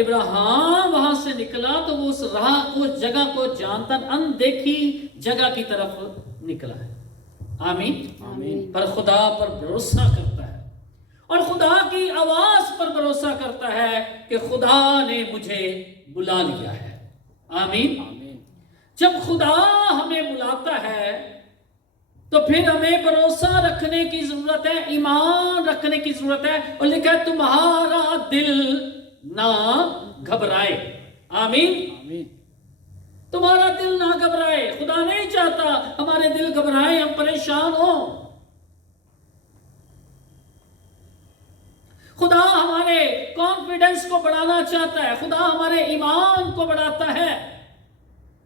ابراہیم وہاں سے نکلا تو وہ اس راہ کو جگہ کو جانتا اندیکھی جگہ کی طرف نکلا ہے. آمین. پر خدا پر بھروسہ کرتا ہے اور خدا کی آواز پر بھروسہ کرتا ہے کہ خدا نے مجھے بلا لیا ہے. آمین. جب خدا ہمیں بلاتا ہے تو پھر ہمیں بھروسہ رکھنے کی ضرورت ہے، ایمان رکھنے کی ضرورت ہے. اور لکھا ہے تمہارا دل نہ گھبرائے. آمین. تمہارا دل نہ گھبرائے. خدا نہیں چاہتا ہمارے دل گھبرائے، ہم پریشان ہوں. خدا ہمارے کانفیڈنس کو بڑھانا چاہتا ہے، خدا ہمارے ایمان کو بڑھاتا ہے.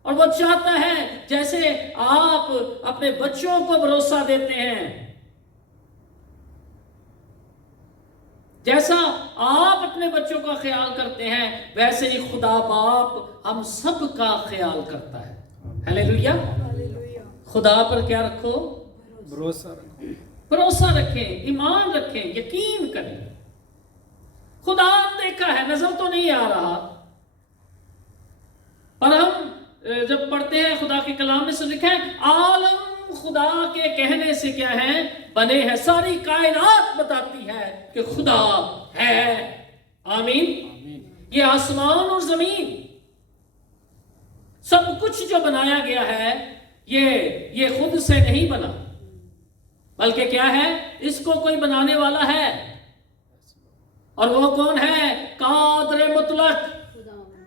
اور وہ چاہتا ہے جیسے آپ اپنے بچوں کو بھروسہ دیتے ہیں، جیسا آپ اپنے بچوں کا خیال کرتے ہیں، ویسے ہی خدا باپ ہم سب کا خیال کرتا ہے. ہلیلویا. خدا پر کیا رکھو؟ بھروسہ رکھیں، ایمان رکھیں، یقین کریں. خدا دیکھا ہے، نظر تو نہیں آ رہا، پر ہم جب پڑھتے ہیں خدا کے کلام میں سے لکھا ہے عالم خدا کے کہنے سے کیا ہے؟ بنے ہیں. ساری کائنات بتاتی ہے کہ خدا ہے. آمین. یہ آسمان اور زمین سب کچھ جو بنایا گیا ہے یہ خود سے نہیں بنا، بلکہ کیا ہے؟ اس کو کوئی بنانے والا ہے. اور وہ کون ہے؟ قادر مطلق.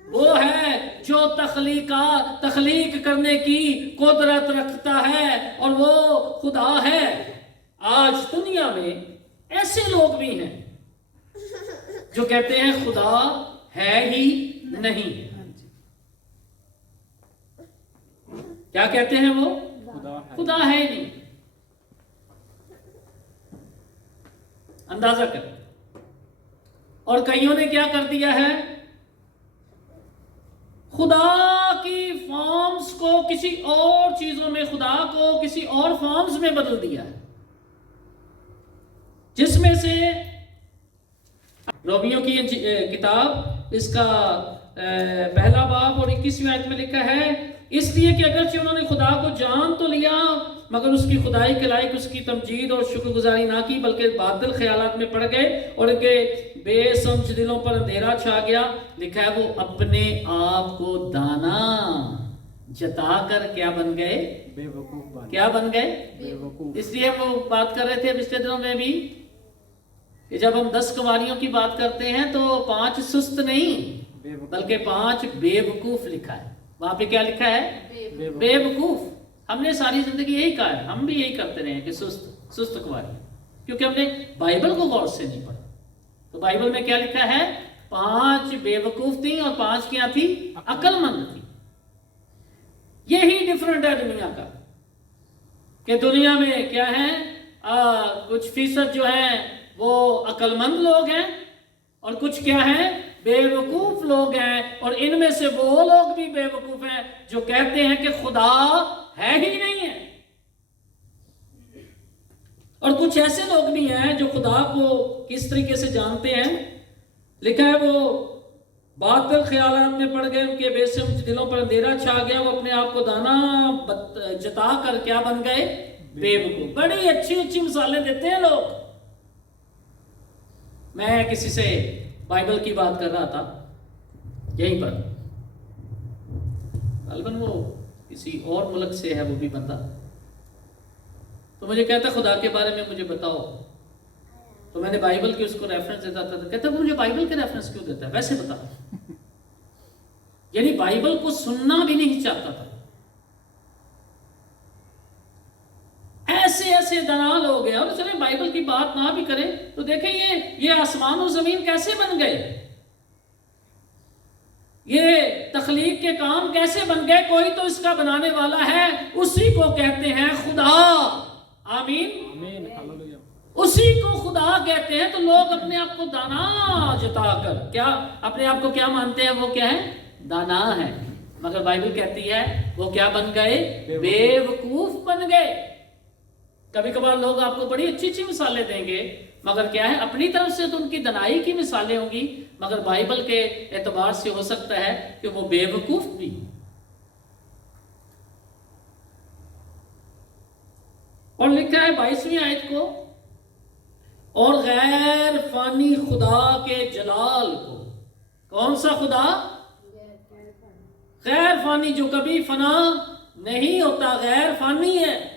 وہ ہے جو تخلیق کرنے کی قدرت رکھتا ہے، اور وہ خدا ہے. آج دنیا میں ایسے لوگ بھی ہیں جو کہتے ہیں خدا ہے ہی نہیں. کیا کہتے ہیں وہ؟ خدا ہے ہی نہیں. اندازہ کر. اور کئیوں نے کیا کر دیا ہے؟ خدا کی فارمز کو کسی اور چیزوں میں، خدا کو کسی اور فارمز میں بدل دیا ہے، جس میں سے رومیوں کی کتاب اس کا پہلا باب اور 21ویں آیت میں لکھا ہے اس لیے کہ اگرچہ انہوں نے خدا کو جان تو لیا مگر اس کی خدائی کے لائق اس کی تمجید اور شکر گزاری نہ کی، بلکہ باطل خیالات میں پڑ گئے اور ان کے بے سمجھ دلوں پر اندھیرا چھا گیا. لکھا ہے وہ اپنے آپ کو دانا جتا کر کیا بن گئے؟ بے وقوف. کیا بن گئے؟ بے وقوف. اس لیے وہ بات کر رہے تھے پچھلے دنوں میں بھی کہ جب ہم 10 کنواریوں کی بات کرتے ہیں تو 5 سست نہیں بلکہ 5 بے وقوف لکھا ہے. وہاں پہ کیا لکھا ہے؟ بے وقوف. ہم نے ساری زندگی یہی کہا ہے، ہم بھی یہی کرتے رہے ہیں کہ سست کنواری، کیونکہ ہم نے بائبل کو غور سے نہیں پڑھا. تو بائبل میں کیا لکھا ہے؟ 5 بے وقوف تھیں اور 5 کیا تھی؟ عقل مند تھی. یہی ڈفرنٹ ہے دنیا کا، کہ دنیا میں کیا ہے؟ کچھ فیصد جو ہیں وہ عقل مند لوگ ہیں اور کچھ کیا ہیں؟ بے وقوف لوگ ہیں. اور ان میں سے وہ لوگ بھی بے وقوف ہیں جو کہتے ہیں کہ خدا ہے ہی نہیں ہے. اور کچھ ایسے لوگ بھی ہیں جو خدا کو کس طریقے سے جانتے ہیں. لکھا ہے وہ باطل خیالات میں پڑ گئے، ان کے بے سمجھ دلوں پر اندھیرا چھا گیا، وہ اپنے آپ کو دانا جتا کر کیا بن گئے؟ بے وقوف. بڑی اچھی مثالیں دیتے ہیں لوگ. میں کسی سے بائبل کی بات کر رہا تھا یہیں پر، غالباً وہ کسی اور ملک سے ہے وہ بھی بندہ، تو مجھے کہتا خدا کے بارے میں مجھے بتاؤ. تو میں نے بائبل کی اس کو ریفرنس دیتا تھا، تو کہتا مجھے بائبل کے ریفرنس کیوں دیتا ہے، ویسے بتا. یعنی بائبل کو سننا بھی نہیں چاہتا تھا. ایسے دنا لوگ ہیں. اور چلیں بائبل کی بات نہ بھی کریں تو دیکھیں یہ آسمان و زمین کیسے بن گئے، یہ تخلیق کے کام کیسے بن گئے. کوئی تو اس کا بنانے والا ہے، اسی کو کہتے ہیں خدا. آمین. اسی کو خدا کہتے ہیں. تو لوگ اپنے آپ کو دانا جتا کر کیا اپنے آپ کو کیا مانتے ہیں؟ وہ کیا ہے؟ دانا ہے. مگر بائبل کہتی ہے وہ کیا بن گئے؟ بے وقوف بن گئے. کبھی کبھار لوگ آپ کو بڑی اچھی مثالیں دیں گے. مگر کیا ہے اپنی طرف سے تو ان کی دنائی کی مثالیں ہوں گی، مگر بائبل کے اعتبار سے ہو سکتا ہے کہ وہ بے وقوف بھی۔ اور لکھا ہے 22ویں آیت کو، اور غیر فانی خدا کے جلال کو۔ کون سا خدا؟ غیر فانی، جو کبھی فنا نہیں ہوتا، غیر فانی ہے۔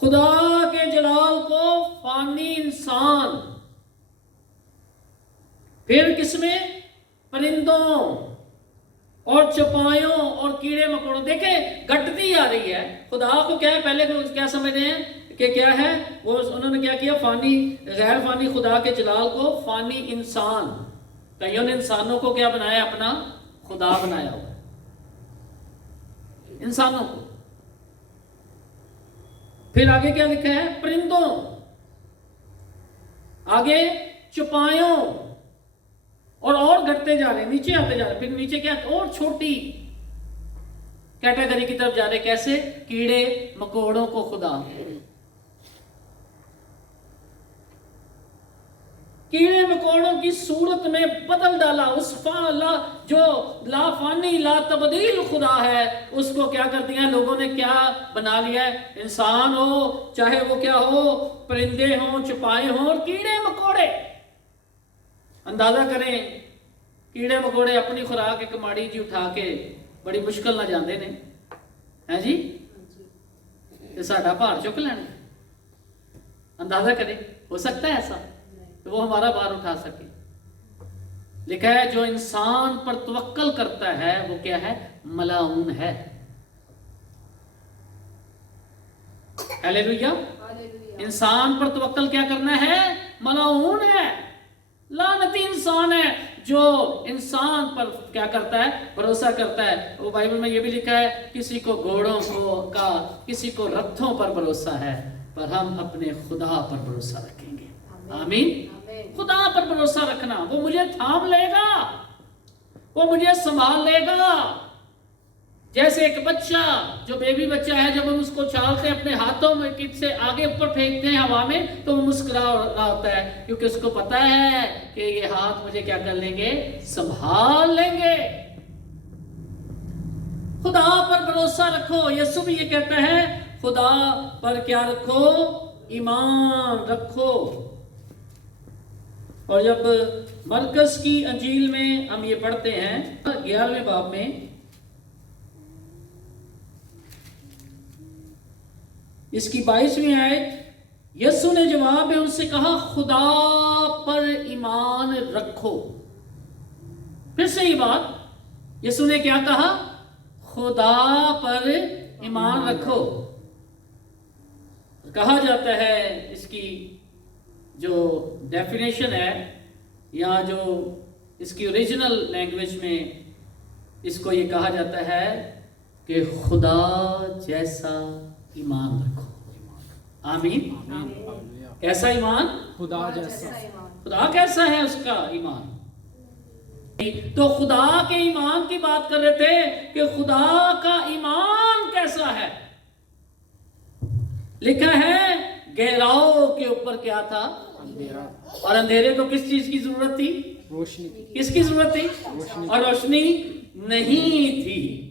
خدا کے جلال کو فانی انسان، پھر کس میں؟ پرندوں اور چپائوں اور کیڑے مکوڑوں۔ دیکھیں گھٹتی آ رہی ہے۔ خدا کو کیا ہے، پہلے کیا سمجھتے ہیں کہ کیا ہے وہ، انہوں نے کیا کیا، فانی غیر فانی خدا کے جلال کو فانی انسان، کئیوں نے انسانوں کو کیا بنایا، اپنا خدا بنایا ہوا، انسانوں کو۔ پھر آگے کیا لکھا ہے؟ پرندوں، آگے چپائوں، اور گھٹتے جا رہے ہیں، نیچے آتے جا رہے ہیں۔ پھر نیچے کیا، اور چھوٹی کیٹیگری کی طرف جا رہے ہیں۔ کیسے؟ کیڑے مکوڑوں کو خدا، کیڑے مکوڑوں کی صورت میں بدل ڈالا۔ اس جو لا فانی لا تبدیل خدا ہے، اس کو کیا کر دیا لوگوں نے، کیا بنا لیا ہے؟ انسان ہو، چاہے وہ کیا ہو، پرندے ہوں، چپائے ہوں، اور کیڑے مکوڑے۔ اندازہ کریں، کیڑے مکوڑے اپنی خوراک ایک ماڑی جی اٹھا کے بڑی مشکل نہ جاندے نے، ہیں جی، یہ ساڈا بھار چک لینا۔ اندازہ کریں، ہو سکتا ہے ایسا کہ وہ ہمارا بھار اٹھا سکے؟ لکھا ہے جو انسان پر توکل کرتا ہے وہ کیا ہے؟ ملعون ہے۔ ہلیلویا۔ انسان پر توکل کیا کرنا ہے؟ ملعون ہے، لعنتی انسان ہے جو انسان پر کیا کرتا ہے؟ بھروسہ کرتا ہے۔ وہ بائبل میں یہ بھی لکھا ہے، کسی کو گھوڑوں کا، کسی کو رتھوں پر بھروسہ ہے، پر ہم اپنے خدا پر بھروسہ رکھیں گے۔ آمین۔ خدا پر بھروسہ رکھنا، وہ مجھے تھام لے گا، وہ مجھے سنبھال لے گا۔ جیسے ایک بچہ، جو بیبی بچہ ہے، جب ہم اس کو چھالتے ہیں اپنے ہاتھوں میں سے آگے اوپر پھینکتے ہیں ہوا میں، تو وہ مسکرا رہا ہوتا ہے، کیونکہ اس کو پتا ہے کہ یہ ہاتھ مجھے کیا کر لیں گے؟ سنبھال لیں گے۔ خدا پر بھروسہ رکھو۔ یسوع بھی یہ کہتا ہے، خدا پر کیا رکھو؟ ایمان رکھو۔ اور جب مرکز کی انجیل میں ہم یہ پڑھتے ہیں 11ویں باب میں، اس کی 22ویں آیت، یسوع نے جواب میں ان سے کہا، خدا پر ایمان رکھو۔ پھر سے یہ بات، یسوع نے کیا کہا؟ خدا پر ایمان رکھو۔ کہا جاتا ہے، اس کی جو ڈیفینیشن ہے، یا جو اس کی اوریجنل لینگویج میں اس کو یہ کہا جاتا ہے کہ خدا جیسا ایمان رکھو۔ آمین۔ کیسا ایمان؟ خدا جیسا۔ خدا کیسا ہے اس کا ایمان؟ تو خدا کے ایمان کی بات کر رہے تھے کہ خدا کا ایمان کیسا ہے۔ لکھا ہے گہراؤ کے اوپر کیا تھا؟ اندھیرا۔ اور اندھیرے کو کس چیز کی ضرورت تھی؟ روشنی۔ کس کی ضرورت تھی؟ اور روشنی نہیں تھی،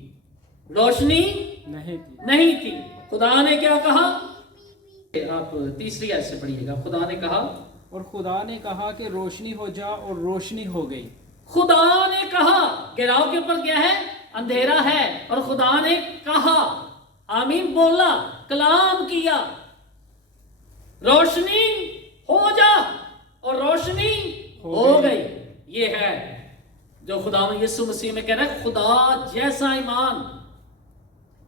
روشنی نہیں تھی۔ خدا نے کیا کہا؟ آپ تیسری آیت سے پڑھیے گا۔ خدا نے کہا، اور خدا نے کہا کہ روشنی ہو جا، اور روشنی ہو گئی۔ خدا نے کہا، گہراؤ کے اوپر کیا ہے؟ اندھیرا ہے، اور خدا نے کہا، آمین، بولا، کلام کیا، روشنی ہو جا، اور روشنی ہو گئی۔ یہ ہے جو خدا میں یسوع مسیح میں کہہ رہا ہے، خدا جیسا ایمان۔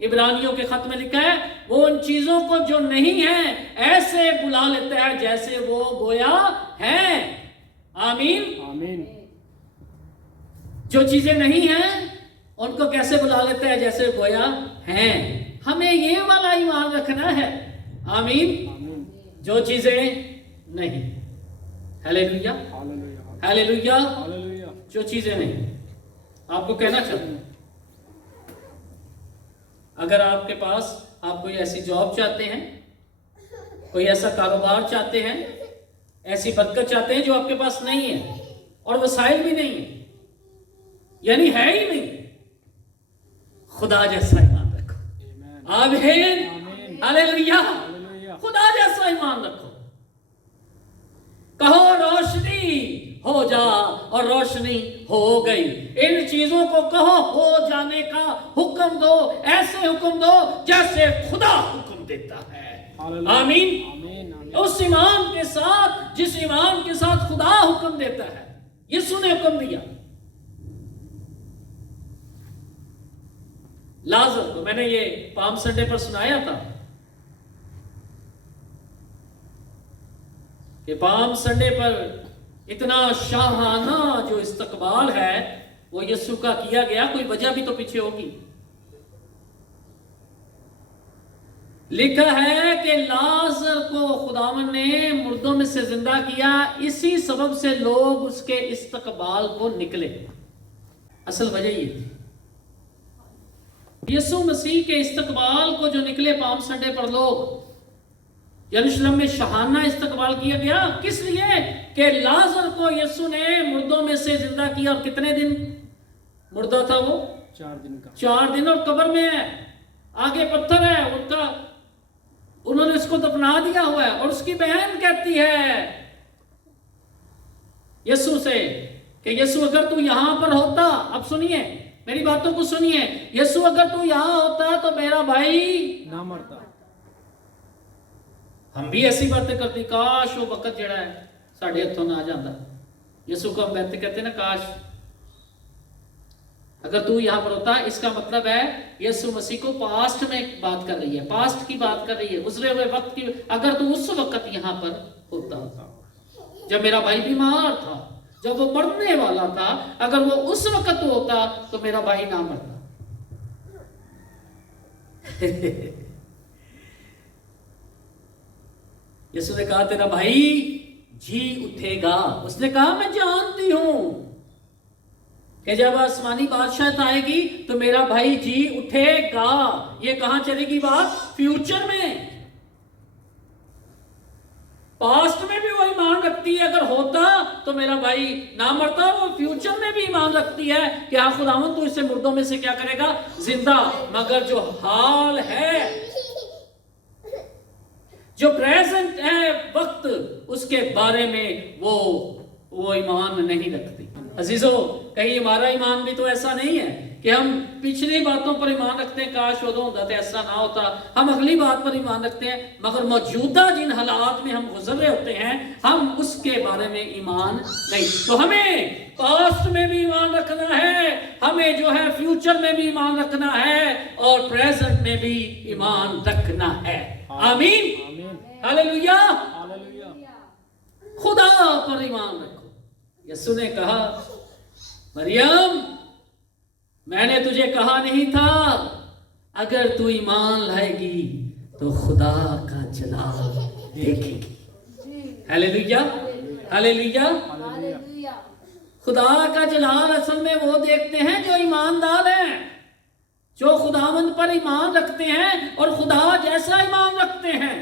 عبرانیوں کے خط میں لکھا ہے، وہ ان چیزوں کو جو نہیں ہیں ایسے بلا لیتا ہے جیسے وہ گویا ہیں۔ آمین۔ آمین۔ جو چیزیں نہیں ہیں ان کو کیسے بلا لیتا ہے؟ جیسے گویا ہیں۔ ہمیں یہ والا ایمان رکھنا ہے۔ آمین۔ جو چیزیں نہیں، ہلیلویا، ہلیلویا، جو چیزیں نہیں۔ آپ کو کہنا چاہوں، اگر آپ کے پاس آپ کوئی ایسی جاب چاہتے ہیں, کوئی ایسا کاروبار چاہتے ہیں, ایسی برکت چاہتے ہیں جو آپ کے پاس نہیں ہے اور وسائل بھی نہیں ہے, یعنی ہے ہی نہیں, خدا جیسا ایمان رکھو. آمین, ہاللیلویا. خدا جیسا ایمان رکھو. کہو روشنی ہو جا اور روشنی ہو گئی. ان چیزوں کو کہو ہو جانے کا حکم دو, ایسے حکم دو جیسے خدا حکم دیتا ہے. آمین. اس ایمان کے ساتھ جس ایمان کے ساتھ خدا حکم دیتا ہے. یسوع نے حکم دیا لازر کو, میں نے یہ پام سنڈے پر سنایا تھا کہ پام سنڈے پر اتنا شاہانہ جو استقبال ہے وہ یسوع کا کیا گیا, کوئی وجہ بھی تو پیچھے ہوگی. لکھا ہے کہ لازر کو خداوند نے مردوں میں سے زندہ کیا, اسی سبب سے لوگ اس کے استقبال کو نکلے. اصل وجہ یہ تھی یسوع مسیح کے استقبال کو جو نکلے پام سنڈے پر لوگ, یروشلم میں شاہانہ استقبال کیا گیا. کس لیے؟ کہ لازر کو یسوع نے مردوں میں سے زندہ کیا. اور کتنے دن مردہ تھا وہ؟ 4 دن کا. 4 دن اور قبر میں ہے, آگے پتھر ہے ان کا, انہوں نے اس کو دفنا دیا ہوا ہے. اور اس کی بہن کہتی ہے یسوع سے کہ یسوع اگر تو یہاں پر ہوتا, اب سنیے میری باتوں کو سنیے, یسوع اگر تو یہاں ہوتا تو میرا بھائی نہ مرتا. ہم بھی ایسی باتیں کرتے, کاش وہ وقت جڑا ہے ساڑھے ہتھوں نہ آ جاتا. یسوع کو ہم کہتے ہیں نا کاش اگر تو یہاں پر ہوتا. اس کا مطلب ہے یسوع مسیح کو پاسٹ میں بات کر رہی ہے, پاسٹ کی بات کر رہی ہے, گزرے ہوئے وقت کی. اگر تو اس وقت یہاں پر ہوتا جب میرا بھائی بیمار تھا, جب وہ مرنے والا تھا, اگر وہ اس وقت ہوتا تو میرا بھائی نہ مرتا. یسوع نے کہا تیرا بھائی جی اٹھے گا. اس نے کہا میں جانتی ہوں کہ جب آسمانی بادشاہت آئے گی تو میرا بھائی جی اٹھے گا. یہ کہاں چلے گی بات؟ فیوچر میں. پاسٹ میں بھی وہ ایمان رکھتی ہے اگر ہوتا تو میرا بھائی نہ مرتا. وہ فیوچر میں بھی ایمان رکھتی ہے کہ ہاں خداوند تو اسے مردوں میں سے کیا کرے گا؟ زندہ. مگر جو حال ہے, جو پریزنٹ ہے وقت, اس کے بارے میں وہ ایمان نہیں رکھتی. عزیزو, کہیں ہمارا ایمان بھی تو ایسا نہیں ہے کہ ہم پچھلی باتوں پر ایمان رکھتے ہیں, کاش ادو ہوتا تو ایسا نہ ہوتا. ہم اگلی بات پر ایمان رکھتے ہیں, مگر موجودہ جن حالات میں ہم گزر رہے ہوتے ہیں ہم اس کے بارے میں ایمان نہیں. تو ہمیں پاسٹ میں بھی ایمان رکھنا ہے, ہمیں جو ہے فیوچر میں بھی ایمان رکھنا ہے, اور پریزنٹ میں بھی ایمان رکھنا ہے. آمین, ہاللیلویا. خدا پر ایمان رکھو. یسوع نے کہا مریم میں نے تجھے کہا نہیں تھا اگر تو ایمان لائے گی تو خدا کا جلال دیکھے گی. ہاللیلویا, ہاللیلویا. خدا کا جلال اصل میں وہ دیکھتے ہیں جو ایماندار ہیں, جو خداوند پر ایمان رکھتے ہیں اور خدا جیسا ایمان رکھتے ہیں.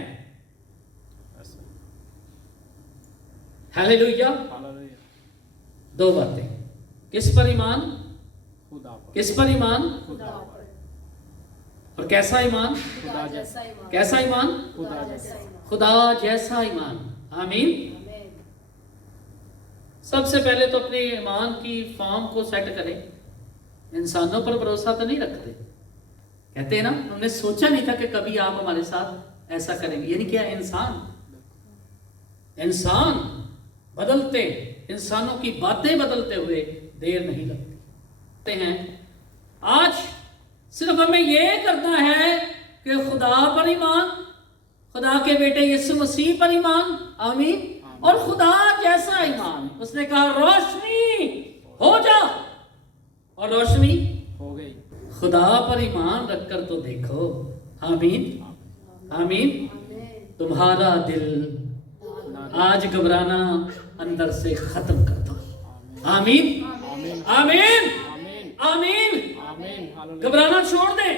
ہاللیلویا. 2 باتیں, کس پر ایمان؟ خدا پر. کس پر ایمان؟ خدا پر. اور کیسا ایمان؟ خدا جیسا. کیسا ایمان؟ خدا جیسا. خدا جیسا ایمان. آمین. سب سے پہلے تو اپنے ایمان کی فارم کو سیٹ کریں. انسانوں پر بھروسہ تو نہیں رکھتے. کہتے ہیں نا انہوں نے سوچا نہیں تھا کہ کبھی آپ ہمارے ساتھ ایسا کریں گے. یعنی کیا انسان بدلتے, انسانوں کی باتیں بدلتے ہوئے دیر نہیں لگتی ہیں. آج صرف ہمیں یہ کرنا ہے کہ خدا پر ایمان, خدا کے بیٹے یسوع مسیح پر ایمان. آمین. اور خدا جیسا ایمان. اس نے کہا روشنی ہو جا, اور روشنی ہو گئی. خدا پر ایمان رکھ کر تو دیکھو. آمین, آمین. تمہارا دل آج گھبرانا اندر سے ختم کر دو. آمین, آمین, آمین. گھبرانا چھوڑ دیں.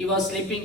he was sleeping,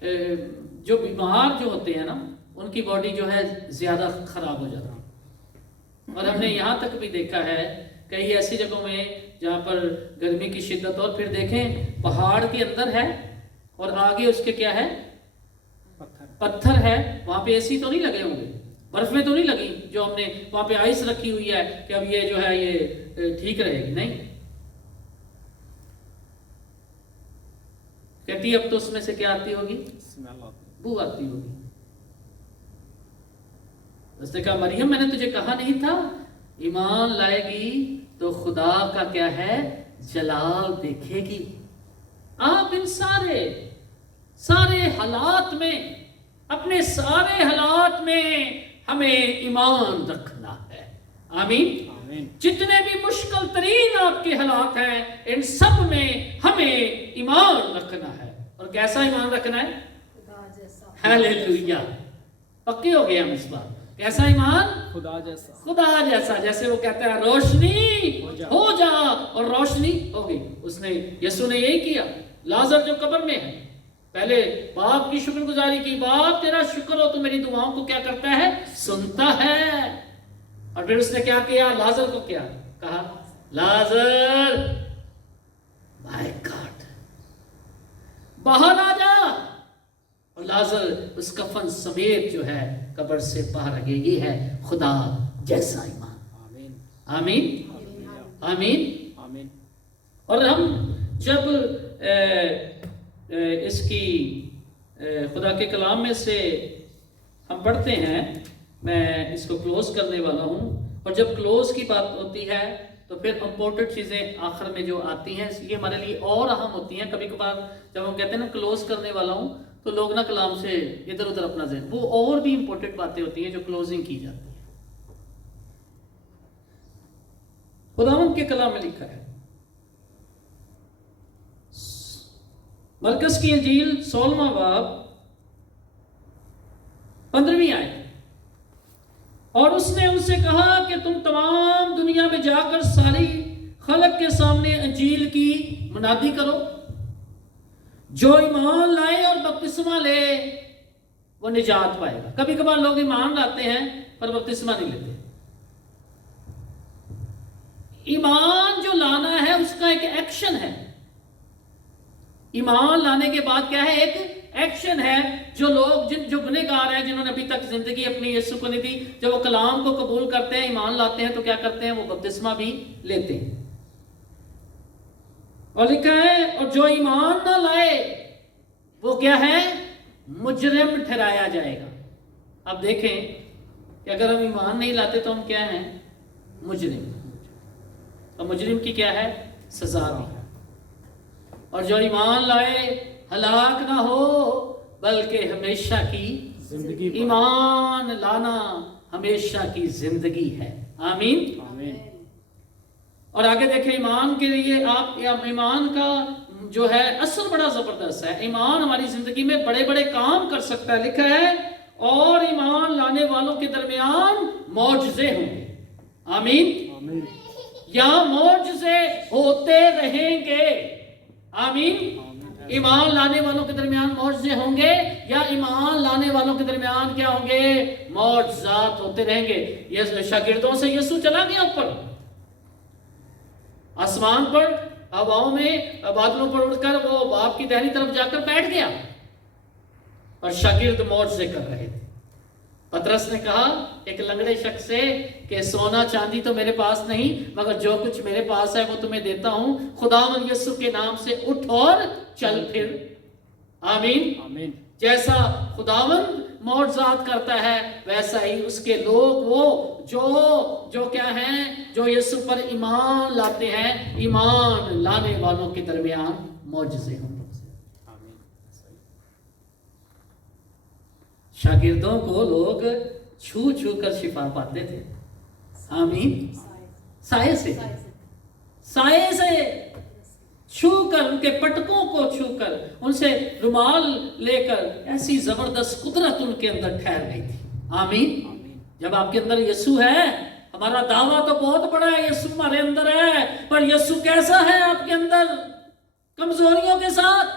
جو بیمار جو ہوتے ہیں نا ان کی باڈی جو ہے زیادہ خراب ہو جاتی ہے، اور ہم نے یہاں تک بھی دیکھا ہے کئی ایسی جگہوں میں جہاں پر گرمی کی شدت، اور پھر دیکھیں پہاڑ کے اندر ہے اور آگے اس کے کیا ہے، پتھر ہے، وہاں پہ اے سی تو نہیں لگے ہوں گے، برفیں تو نہیں لگی جو ہم نے وہاں پہ آئس رکھی ہوئی ہے کہ اب یہ جو ہے یہ ٹھیک رہے گی، نہیں، کہتی اب تو اس میں سے کیا آتی ہوگی، بو آتی ہوگی۔ اس نے کہا مریم میں نے تجھے کہا نہیں تھا، ایمان لائے گی تو خدا کا کیا ہے، جلال دیکھے گی۔ آپ ان سارے حالات میں، اپنے سارے حالات میں ہمیں ایمان رکھنا ہے، آمین۔ جتنے بھی مشکل ترین آپ کے حالات ہیں ان سب میں ہمیں ایمان رکھنا ہے، اور کیسا ایمان رکھنا ہے، خدا جیسا، ہیلیلویا، پکے ہو گئے ہم اس بات، کیسا ایمان، خدا جیسا، خدا جیسا، جیسے وہ کہتا ہے روشنی ہو جا اور روشنی ہو گئی۔ اس نے، یسوع نے یہی کیا۔ لازر جو قبر میں ہے، پہلے باپ کی شکر گزاری کی، باپ تیرا شکر ہو تو میری دعاؤں کو کیا کرتا ہے، سنتا ہے، اور پھر اس نے کیا کیا، لازر کو کیا کہا، لازر مائی گاڈ باہر آ جا، اور لازر اس کفن سمیت جو ہے قبر سے باہر آ گئی۔ یہ ہے خدا جیسا ایمان، آمین، آمین، آمین۔ آمین۔ اور ہم جب اس کی خدا کے کلام میں سے ہم پڑھتے ہیں، میں اس کو کلوز کرنے والا ہوں، اور جب کلوز کی بات ہوتی ہے تو پھر امپورٹنٹ چیزیں آخر میں جو آتی ہیں یہ ہمارے لیے اور اہم ہوتی ہیں۔ کبھی کبھار جب ہم کہتے ہیں نا کلوز کرنے والا ہوں تو لوگ نا کلام سے ادھر ادھر اپنا ذہن، وہ اور بھی امپورٹنٹ باتیں ہوتی ہیں جو کلوزنگ کی جاتی ہیں۔ خداوند کے کلام میں لکھا ہے، مرکز کی انجیل 16واں باب 15ویں آیت، اور اس نے ان سے کہا کہ تم تمام دنیا میں جا کر ساری خلق کے سامنے انجیل کی منادی کرو، جو ایمان لائے اور بپتسمہ لے وہ نجات پائے گا۔ کبھی کبھار لوگ ایمان لاتے ہیں پر بپتسمہ نہیں لیتے۔ ایمان جو لانا ہے اس کا ایک ایکشن ہے، ایمان لانے کے بعد کیا ہے، ایک ایکشن ہے۔ جو لوگ جو گنہگار ہیں، جنہوں نے ابھی تک زندگی اپنی یسوع کو نہیں دی، جب وہ کلام کو قبول کرتے ہیں، ایمان لاتے ہیں تو کیا کرتے ہیں، وہ بپتسمہ بھی لیتے ہیں۔ اور لکھا ہے اور جو ایمان نہ لائے وہ کیا ہے، مجرم ٹھہرایا جائے گا۔ اب دیکھیں کہ اگر ہم ایمان نہیں لاتے تو ہم کیا ہیں، مجرم، اور مجرم کی کیا ہے، سزا بھی ہے۔ اور جو ایمان لائے ہلاک نہ ہو بلکہ ہمیشہ کی زندگی پائے۔ ایمان لانا ہمیشہ کی زندگی ہے، آمین۔ آمین۔ اور آگے دیکھیں ایمان کے لیے آپ ایمان کا جو ہے اثر بڑا زبردست ہے۔ ایمان ہماری زندگی میں بڑے بڑے کام کر سکتا ہے۔ لکھا ہے اور ایمان لانے والوں کے درمیان معجزے ہوں گے، آمین۔ آمین۔ یا معجزے ہوتے رہیں گے، آمین۔ ایمان لانے والوں کے درمیان معجزے ہوں گے، یا ایمان لانے والوں کے درمیان کیا ہوں گے، معجزات ہوتے رہیں گے۔ یہ شاگردوں سے یسوع چلا گیا اوپر آسمان پر، ہواؤں میں بادلوں پر اڑ کر وہ باپ کی دہنی طرف جا کر بیٹھ گیا، اور شاگرد معجزے کر رہے تھے۔ پطرس نے کہا ایک لنگڑے شخص سے کہ سونا چاندی تو میرے پاس نہیں، مگر جو کچھ میرے پاس ہے وہ تمہیں دیتا ہوں، خداوند یسوع کے نام سے اٹھ اور چل پھر، آمین۔ آمین۔ جیسا خداوند معجزات کرتا ہے ویسا ہی اس کے لوگ وہ جو کیا ہیں، جو یسوع پر ایمان لاتے ہیں، ایمان لانے والوں کے درمیان معجزے ہوں۔ آمین۔ شاگردوں کو لوگ چھو چھو کر شفا پاتے تھے، آمین۔ سائے سے چھو کر، ان کے پٹکوں کو چھو کر، ان سے رومال لے کر، ایسی زبردست قدرت ان کے اندر ٹھہر گئی تھی، آمین۔ جب آپ کے اندر یسوع ہے، ہمارا دعویٰ تو بہت بڑا ہے، یسوع ہمارے اندر ہے، پر یسوع کیسا ہے آپ کے اندر؟ کمزوریوں کے ساتھ،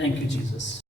Thank you, Jesus.